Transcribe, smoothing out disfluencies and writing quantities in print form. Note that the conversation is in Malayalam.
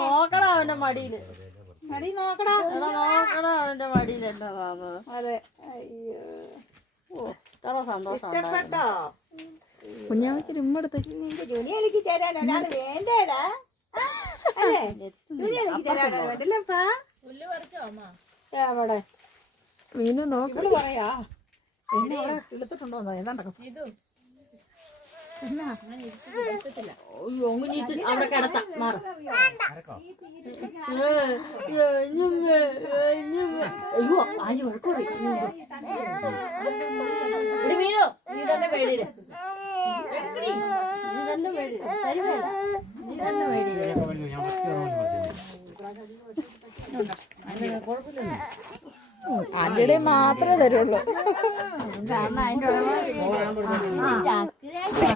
നോക്കടാ അവന്റെ മടിയില് നോക്കടാ അവന്റെ മടിയിൽ എന്നാ അതെ. അയ്യോ ഇത്ര സന്തോഷം കേട്ടോ. കുഞ്ഞാമ്മക്ക് ഉമ്മെടുത്ത് ജുനിയലിക്ക് ചേരാൻ ഒരാൾ വേണ്ടേടാ. അല്ലേ ജുനിയലിക്ക് ചേരാൻ വേണ്ടല്ലപ്പാ. അവിടെ മീനു നോക്കി പറയാ എന്നെ അവിടെ ഇളുത്തിട്ടുണ്ടോന്നോ ഏതാണ്ടൊക്കെ അവിടെ കിടത്താം മാറും. അയ്യോ ആഞ്ഞു വഴക്കൂടി മീനോ നീ തന്നെ പേടിയില്ല നീ തന്നെ പേടിയില്ല നീ തന്നെ പേടിയില്ല കുഴപ്പമില്ല. ആന്റിയുടെ മാത്രമേ തരുള്ളൂ കാരണം അതിൻ്റെ